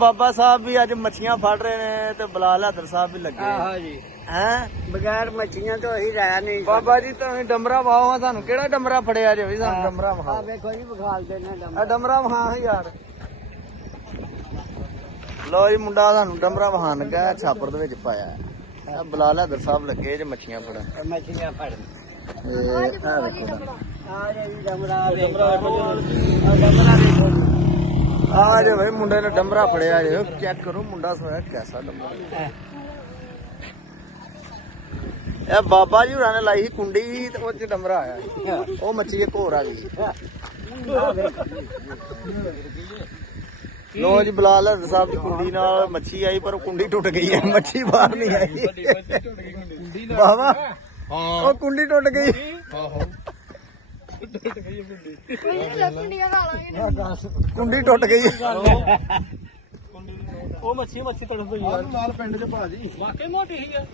ਬਾਬਾ ਸਾਹਿਬ ਵੀ ਅੱਜ ਮੱਛੀਆਂ ਫੜ ਰਹੇ ਨੇ ਤੇ ਬਲਾਲ ਹਾਦਰ ਸਾਹਿਬ ਵੀ ਲੱਗੇ। ਆਹੋ ਜੀ ਹੈ ਬਗੈਰ ਮੱਛੀਆਂ ਤੋਂ ਅਸੀਂ ਰਹਿ ਨਹੀਂ ਬਾਬਾ ਜੀ ਤੁਸੀਂ ਡੰਬਰਾ ਵਾਹੋ ਤੁਹਾਨੂੰ ਕਿਹੜਾ ਡੰਬਰਾ ਫੜਿਆ ਜੇ ਵੀ ਸਾਨੂੰ ਡੰਬਰਾ ਆ ਵਿਖਾਓ। ਵੇਖੋ ਜੀ ਵਿਖਾਲ ਦੇਣਾ ਆ ਡੰਬਰਾ ਵਿਖਾ ਯਾਰ। ਲੋ ਜੀ ਮੁੰਡਾ ਤੁਹਾਨੂੰ ਡੰਬਰਾ ਵਿਖਾਣ ਲੱਗਾ ਛਾਪਰ ਦੇ ਵਿੱਚ ਪਾਇਆ। ਆ ਬਲਾਲ ਹਾਦਰ ਸਾਹਿਬ ਲੱਗੇ ਜੇ ਮੱਛੀਆਂ ਫੜਨ। ਮੱਛੀਆਂ ਫੜ ਇਹ ਆ ਵੇਖੋ ਡੰਬਰਾ। ਆ ਜੀ ਡਮਰਾ ਵੇਖੋ ਡਮਰਾ ਵੇਖੋ ਆ ਜੇ ਭਾਈ ਮੁੰਡੇ ਨੇ ਡੰਬਰਾ ਫੜਿਆ ਜੇ ਚੈੱਕ ਕਰੋ ਮੁੰਡਾ ਸੋਇਆ ਕੈਸਾ ਡੰਬਰਾ। ਇਹ ਬਾਬਾ ਜੀ ਹੋਰਾਂ ਨੇ ਲਾਈ ਸੀ ਕੁੰਡੀ ਤੇ ਉਹ ਚ ਡੰਬਰਾ ਆਇਆ। ਉਹ ਮੱਛੀ ਇੱਕ ਹੋਰ ਆ ਗਈ। ਲੋ ਜੀ ਬਲਾਲ ਹਾਦਰ ਸਾਹਿਬ ਦੀ ਕੁੰਡੀ ਨਾਲ ਮੱਛੀ ਆਈ ਪਰ ਉਹ ਕੁੰਡੀ ਟੁੱਟ ਗਈ ਹੈ। ਮੱਛੀ ਬਾਹਰ ਨਹੀਂ ਆਈ। ਬਾਬਾ ਉਹ ਕੁੰਡੀ ਟੁੱਟ ਗਈ। ਕੁੰਡੀ ਟੁੱਟ ਗਈ। ਉਹ ਮੱਛੀ ਤੜਫ ਗਈ ਯਾਰ ਨਾਲ ਪਿੰਡ ਚ ਭਾਜੀ ਵਾਕਈ ਮੋਟੀ ਹੀ ਆ।